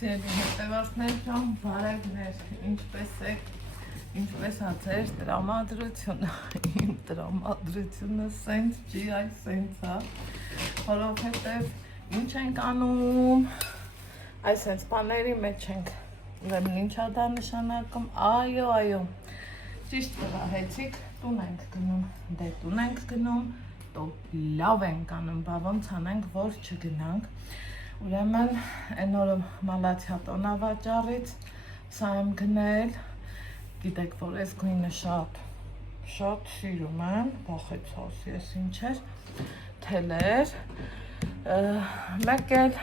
Սիրելի հետևորդներ ջան, բարևներ, ինչպես եք, ինչպես ա ձեր տրամադրությունը, իմ տրամադրությունը սենց չի, այլ սենց ա, որովհետև ինչ ենք անում, այս սենց բաների մեջ ենք, ուրեմն ինչ ա դա նշանակում, այո, ճիշտ վրահեցիք, տուն ենք գնում, դե տուն ենք գնում, տո լավ ենք անում, բա ոնց անենք, որ չգնանք, ուրեմն այն օրը մալացյա տոնավաճառից սա եմ գնել, գիտեք, որ այս գույնը շատ սիրում եմ, բախեցած ես ինչ էր, թելեր, մեկ էլ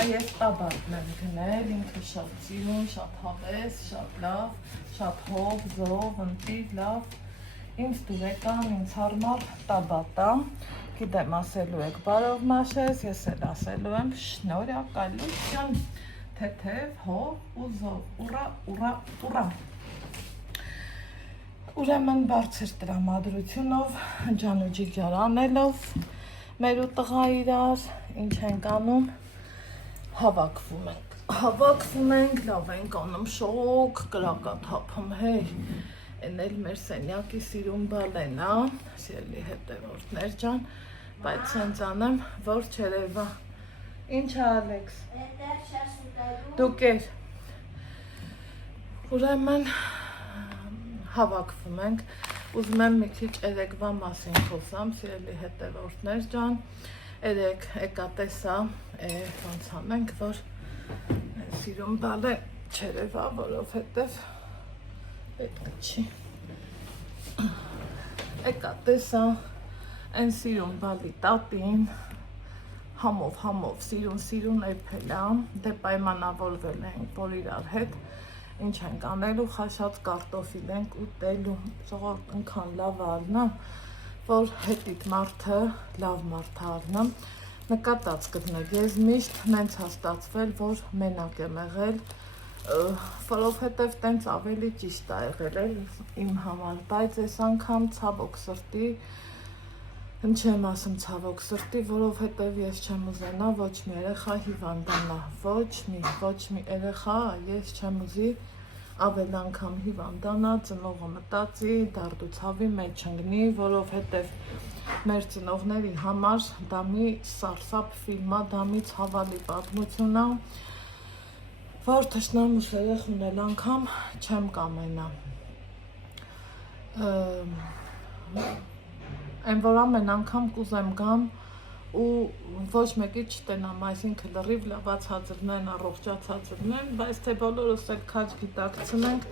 այս տաբատն եմ գնել, ինքը շատ սիրում, շատ հավես, շատ լավ, շատ հով, զով, ընտիր, լավ, ինձ դուրեկան, ինձ հարմար տաբատա, գիտեմ ասելու եք բարով մաշես, ես էլ ասելու եմ շնորհակալություն, թեթև, հով ու զով, ուրա, ուրեմն բարձր տրամադրությունով, ջանուջիգար անելով, մեր ու տղա իրար, ինչ ենք անում, հավաքվում ենք, լավ ենք անում, շոկ, կրակաթափում, հեյ, են էլ մեր սենյակի սիրուն բալեն, սիրելի հետևորդներ ջան, բայց սենց անեմ, որ չերևա, ինչ է Ալեքս, դուք էր, ուրեմն հավաքվում ենք, ուզում եմ մի քիչ երեկվա մասին խոսամ, սիրելի հետևորդներ ջան, երեք եկա տեսա, ոնց անենք, որ սիրուն բալը չերևա, որովհետև պետք չի, եկա տեսա, այն սիրուն բալի տատին, համով սիրուն էփելա, դե պայմանավորվել ենք, որ իրար հետ, ինչ ենք անելու, խաշած կարտոֆիլ ենք ուտելու, ժողովուրդ ընքան լավ առնա, որ հետիտ մարդը, լավ մարդ առնա, նկատած գտնեք, ես միշտ նենց հաստացվել, որ մենակ եմ եղել, որովհետև տենց ավելի ճիշտ ա եղել իմ համար, բայց այս անգամ ցավոք սրտի, չեմ ասում ցավոք սրտի, որովհետև ես չեմ ուզենա ոչ մի երեխա հիվանդանա, ոչ մի երեխա ես չեմ ուզի ավել անգամ հիվանդանա, ծնողը մտածի, դարդու ցավի մեջ ընկնի, որովհետև մեր ծնողների համար դա մի սարսափ ֆիլմ ա, դա մի ցավալի պատմություն ա, որ թշնամուս երեխունել անգամ չեմ կամենա, այն որ ամեն անգամ կուզեմ գամ ու ոչ մեկի չտենամ, այսինքն լրիվ լավացածրնեն, առողջացածրնեն, բայց թե բոլորս էլ քաջ գիտակցնենք,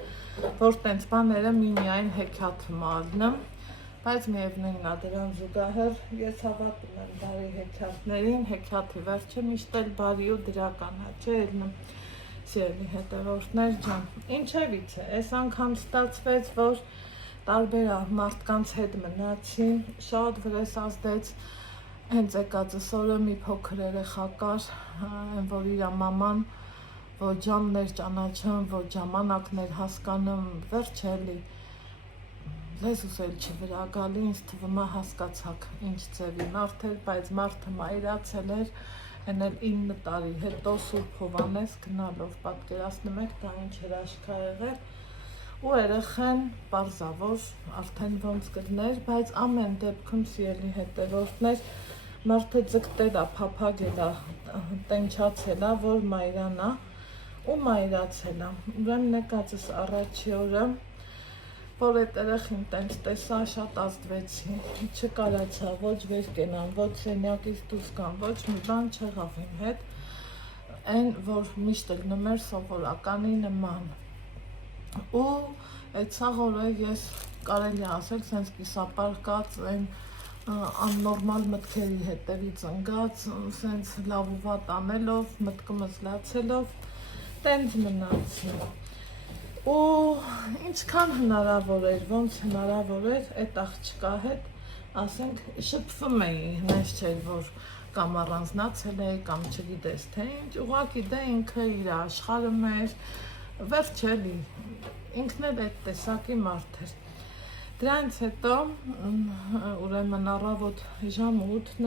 որ տենց բաները միայն հեքիաթ մալնեմ, բայց միևնույն ա դրան զուգահեռ ես հավատում եմ բարի հեքիաթներին, հեքիաթի վերջը միշտ էլ բարի ու դրական ա, չէ՞ ելնում, սիրելի հետևորդներ ջան, ինչևից է, այս անգամ ստացվեց, որ տարբեր մարդկանց հետ մնացի, շատ վրես ազդեց, հենց եկածս օրը մի փոքր երեխա կար, որ իր մաման ոչ ժամներ ճանաչում, ոչ ժամանակներ հասկանում, վերջելի, լեզուս էլ չի վրա գալի, ինձ թվում է հասկացաք ինչ ձևի մարդ էր, բայց մարդը մայրացել էր, են էլ 9 տարի հետո Սուրբ Հովհաննես գնալով, պատկերացնում եք, դա ինչ հրաշք ա եղել, ու երեխան պարզավոր արդեն ոնց կլներ, բայց ամեն դեպքում սիրելի հետևորդներ, մարդը ձգտել ա, փափագել ա, տենչացել ա, որ մայրանա ու մայրացել ա, ուրեմն եկածս առաջի օրը, որ այդ երեխին տենց տեսա, շատ ազդվեցի, չկարացա ոչ վեր կենամ, ոչ սենյակից դուրս գամ, ոչ մի բան չեղավ իմ հետ, այն որ միշտ ելնում էր սովորականի նման, ու այդ սաղ օրը ես կարելի ասել սենց կիսապարկած այն աննորմալ մտքերի հետևից ընկած, սենց լավ ու վատ անելով, մտքումս լացելով, տենց մնացի, ու ինչքան հնարավոր էր, ոնց հնարավոր էր այդ աղջկա հետ, ասենք շփվում էի, հենց չէր, որ կամ առանձնացել էի, կամ չգիտես թե ինչ, ուղղակի դե ինքը իր աշխարհում էր, վերջելի, ինքն էլ այդ տեսակի մարդ էր, դրանից հետո ուրեմն առավոտ ժամ 8-ն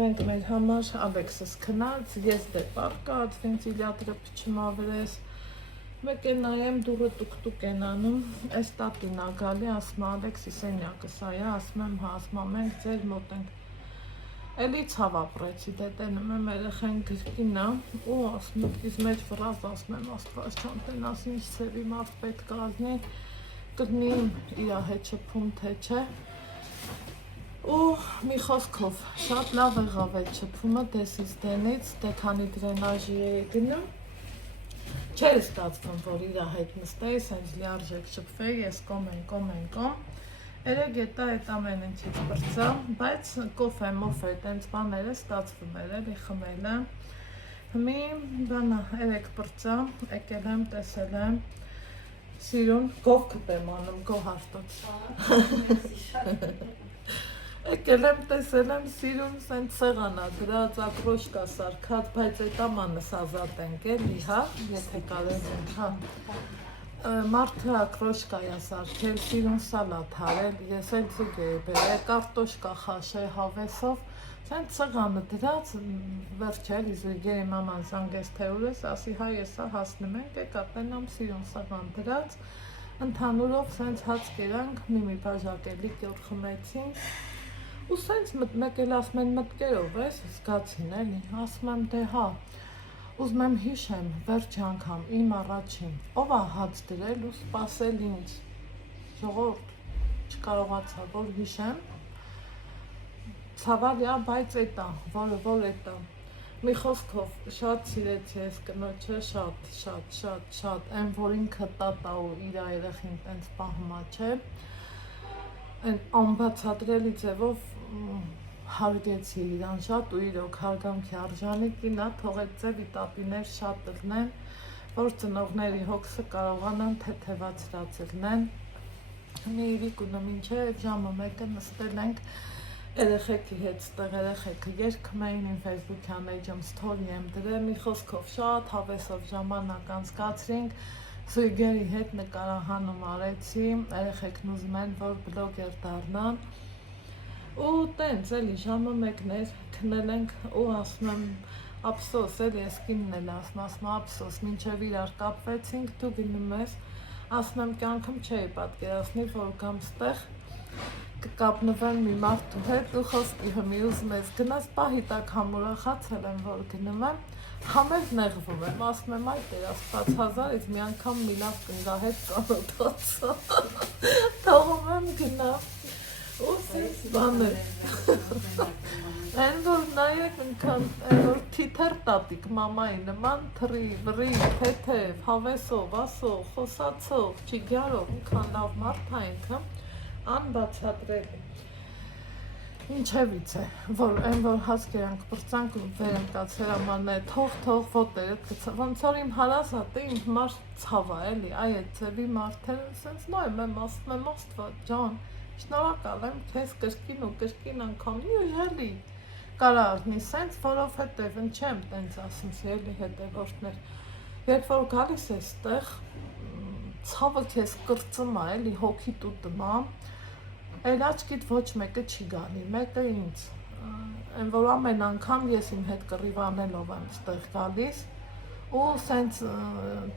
մենք մեր համար Ալեքսս քնած, ես դե պարկած, ինձ իլյատրը փչմավրես, մեկ է նայեմ դուրը տուկ-տուկ են անում, այս տատին ա գալի, ասում Ալեքսի սենյակը սա է, ասում եմ, հա, ասում մենք ձեր մոտ ենք, էլի ցավ ապրեցի, դե տենում եմ երեխեն գրկին ա, ու ասում իս մեջ վրազ ասում եմ, աստված չան տենաս ինչ սևի մարդ պետք ազնի, կրնիմ իրա հետ չպում թե չէ, ու մի խոսքով, շատ լավ եղավ այդ չպումը դեսից դենից, դե քանի դրենաժի էի գնում, չէր ստացվում, որ իրա հետ նստեի, սենց լիարժեք չպվեի, ես կոմ, երեկ հետա այդ ամեն ինչից պրծա, բայց կոֆե, մոֆե, տենց բաները ստացվում էր, էլի խմել եմ, մի բանա, երեկ պրծա, եկել եմ, տեսել եմ, սիրուն, գով կպեմ անում, գով հարտոց, եկել եմ, տեսել եմ, սիրուն, սենց սեղանա, դրած ակրոշկա սարքած, բայց այդ ամանս ազատ ենք, էլի, հա, եթե կարել ենք, հա, մարդը ակրոշկայա սարքել, սիրուն սալատ հարել, ես էլ ձուգ էի բերել, կարտոշկա խաշել հավեսով, սենց սեղանը դրած, վերջել, իզուգերի մաման զանգես թե ուր ես, ասի հա եսա հասնում ենք, եկա տենամ սիրուն սեղան դրած, ընդհանուրով սենց հաց կերանք, մի բաժակ էլի կյուր խմեցինք, ու սենց մեկ էլ ասում են մտկերով ես, զգացին էլի, ասում եմ դե հա, ուզում եմ հիշեմ վերջի անգամ իմ առաջին, ով ա հաց դրել ու սպասել ինձ, ժողովուրդ չկարողացա, որ հիշեմ, ցավալի ա, բայց էտա, որ էտա, մի խոսքով շատ սիրեցի ես կնոջը, շատ, այն որ ինքը տատա ու իրա երեխին տենց պահմա չէ, այն անբացատրելի ձևով հարգեցի իրան շատ ու իրոք հարգանքի արժանի կինա, թողեց ձևի տատիներ շատ լնեն, որ ծնողների հոգսը կարողանան թեթևացրած լնեն, մի իրիկունը մինչև ժամը մեկը նստել ենք երեխեքի հետ, ստեղ երեխեքը երգում էին, իմ ֆեյսբուքյան էջում սթորի եմ դրել, մի խոսքով շատ հավեսով ժամանակ անցկացրինք, զույգերի հետ նկարահանում արեցի, երեխեքն ուզում են, որ բլոգեր դառնան, ու տենց էլի ժամը մեկն էր, քնել ենք ու ասում եմ ափսոս էլի ես կինն էլ ասում ափսոս մինչև իրար կապվեցինք դու գնում ես ասում եմ կյանքում չէի պատկերացնի որ կամ ստեղ կկապնվեմ մի մարդու հետ ու խոսքի հմի ուզում ես գնաս պահի տակ համուրախացել եմ որ գնում եմ համեր նեղվում եմ ասում եմ այդ էր աստված հազարից մի անգամ մի լավ կնգա հետ ծանոթացա թողում եմ գնամ ու սենց բաներ այն որ նայեք ընքան այն որ թիթեր տատիկ մամայի նման թրի, վրի, թեթև, հավեսով, ասող, խոսացող, չիգյարով ընքան լավ մարդ ա ինքը անբացատրելի ինչևից է, որ այն որ հասկերանք պրծանք ու վեր ընկած հրամանները թող ոտերը ոնց որ իմ հարազատը իմ համար ցավ ա էլի այ այդ ձևի մարդերը սենց նայում եմ ասում եմ աստված ջան շնորհակալ եմ քեզ կրկին անգամ ուժելի կարա առնի սենց որովհետև չեմ տենց ասում սիրելի հետևորդներ երբ որ գալիս ես տեղ ցավը քեզ կրծում ա էլի հոգիդ ու տմա Այլ աչքիդ ոչ մեկը չի գալի, մեկը ինձ, այն որ ամեն անգամ ես իմ հետ կռիվանելով եմ ստեղ գալիս ու սենց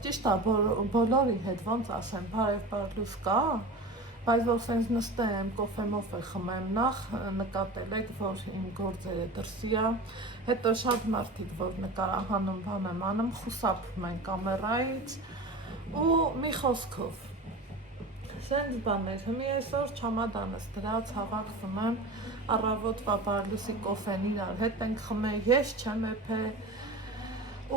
ճիշտ ա բոլորի հետ ոնց ասեմ բարև կա, բայց որ սենց նստեմ կոֆե մոֆե խմեմ նախ նկատել եք որ իմ գործերը դրսի ա, հետո շատ մարդիկ որ նկարահանում բան եմ անում խուսափում են կամերայից ու մի խոսքով Սենց բաներ, հմի այսօր չամադանս դրած հավաքվում եմ, առավոտվա բարլուսի կոֆեն իրար հետ ենք խմել, ես չեմ էփե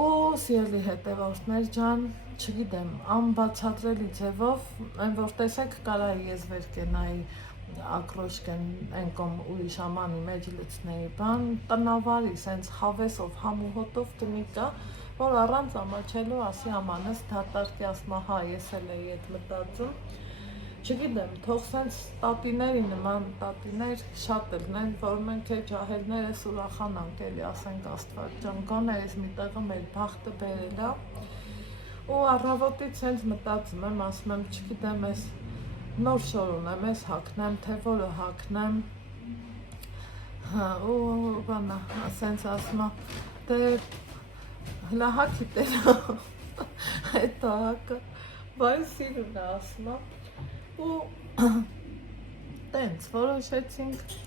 ու սիրելի հետևորդներ ջան, չգիտեմ, անբացատրելի ձևով, այն որ տեսեք կարայի ես վեր կենայի ակրոշկեն են կոմ ուրիշ ամանի մեջ լցնեի բան, տնավարի, սենց հավեսով, համուհոտով կնիկա, որ առանց ամաչելու ասի ամանս դատարկի ասմա հա ես էլ էի էդ մտածում Չգիտեմ, թող սենց տատիների նման տատիներ շատ են, որ մենք է ջահելներս ուրախանանք էլի, ասենք աստված ջան, գոնե ես մի տեղը մեր բախտը բերել ա ու առավոտից սենց մտածում եմ, ասում եմ, չգիտեմ, ես նոր շոր ունեմ, ես հագնեմ, թե որը հագնեմ Հա, ու բանա, ասենց ասում է, դե հլահա գիտերա, հետո հակը, բայց սիրուն է ասում է, ու տենց որոշեցինք,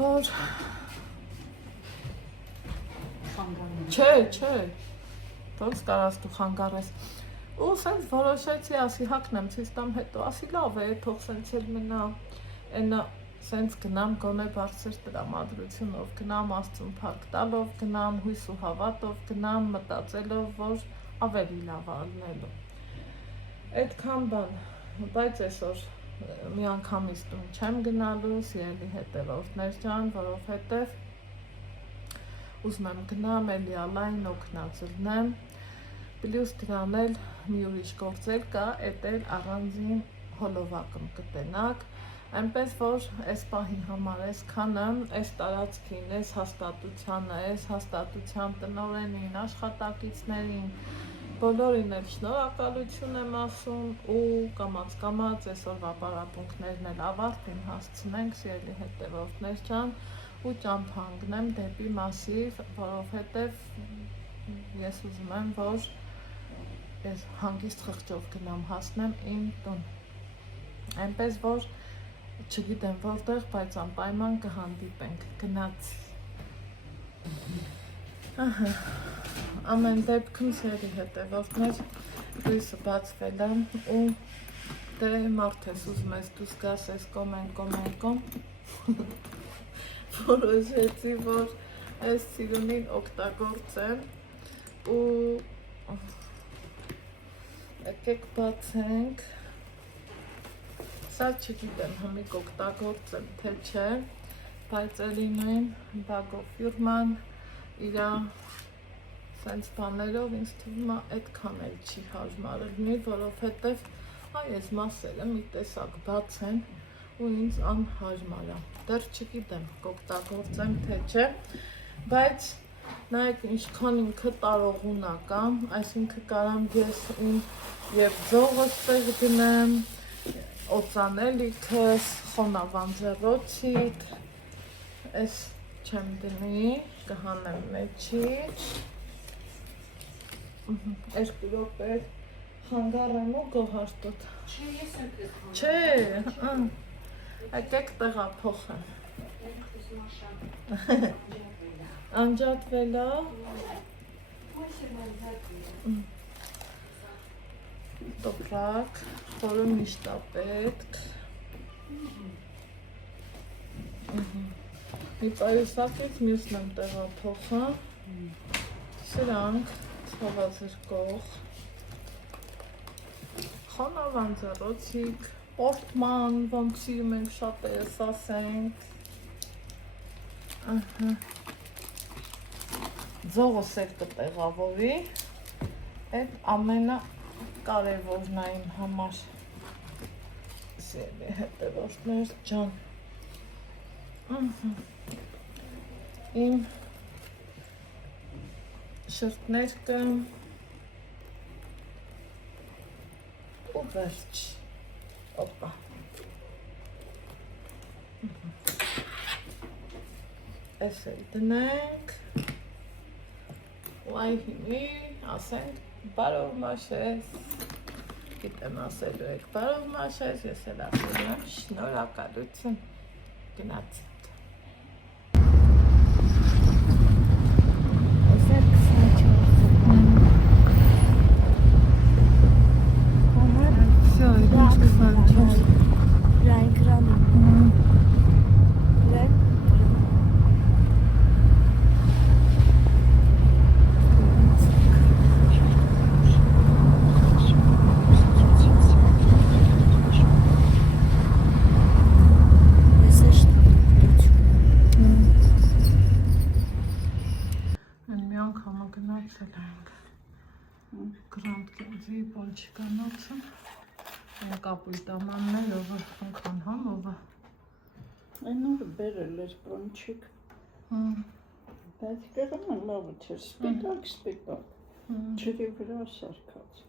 որ չէ, ոնց կարաս դու խանգարես, ու սենց որոշեցի, ասի հակնեմ ցույց տամ, հետո ասի լավ է, թող սենց էլ մնա, այնա սենց գնամ գոնե բարձր տրամադրությունով, գնամ Աստծուն փառք տալով, գնամ հույս ու հավատով, գնամ մտածելով, որ ավելի լավ ալնելու։ Այդքան բան, բայց այսօր մի անգամից տուն չեմ գնալու, սիրելի հետևորդներ ջան, որովհետև ուզում եմ գնամ, էլի ալայն օգնածլնեմ, պլյուս դրան էլ մի ուրիշ գործել կա, էդ էլ առանձին հոլովակում կտենակ, այնպես որ այս պահի համար այսքանը, այս տարածքին, այս հաստատությանը, այս հաստատության տնօրենին, աշխատակիցներին, բոլորին էլ շնորհակալություն եմ ասում ու կամաց այսօրվա պարապմունքներն էլ ավարտին հասցնենք, սիրելի հետևորդներ ջան, ու ճամփա ընկնեմ դեպի Մասիվ, որովհետև ես ուզում եմ, որ ես հանգիստ խղճով գնամ հասնեմ իմ տուն, այնպես որ չգիտեմ որտեղ, բայց անպայման կհանդիպենք, գնացի։ Ամեն դեպքում սերի հետևորդներ լույսը բացվել է ու դե մարդ ես ուզում ես դուս գաս ես կոմեն որոշեցի, որ այս սիրունին օգտագործեմ ու եկեք բացենք, սա չգիտեմ հմիկ օգտագործեմ թե չէ, բայց էլի նույն բագով ֆյուրման իրա սենց բաներով ինձ թվում է այդքան էլ չի հարմարելի, որովհետև այս մասերը մի տեսակ բաց են ու ինձ անհարմար է, դեռ չգիտեմ կօգտագործեմ թե չէ, բայց նայեք ինչքան ինքը տարողունակ է, այսինքն կարամ ես իմ և ձողս տեղ դնեմ, օծանելիքս, խոնավանձեռոցիկ, այս չեմ դնի, կհանեմ մեջից, երկու րոպե խանգարեմ ու գոհարտոտ։ Չէ, եկեք տեղափոխեմ։ Անջատվել է։ Տոպրակ, խորը միշտ է պետք։ Մի պայուսակից մյուսն եմ տեղափոխում, սրանք ցավազրկող, խոնավանձեռոցիկ, պորտման, ոնց սիրում ենք շատերս ասենք, ձողս էլ կտեղավորի, այդ ամենակարևորն է իմ համար, սիրելի հետևորդներ ջան, իմ շրթներկը ու վերջ, օպա, այս էլ դնենք, ու այ հիմի ասենք բարով մաշես, գիտեմ ասելու եք բարով մաշես, ես էլ ասելու եմ շնորհակալություն, գնացինք։ Գրանդ կենձի պոնչիկանոցը, կապույտ ամաններով, ընքան համովը։ Այն օրը բերել էր պոնչիկ, բայց կեղանը լավը չէր, սպիտակ, ջրի վրա սարկած։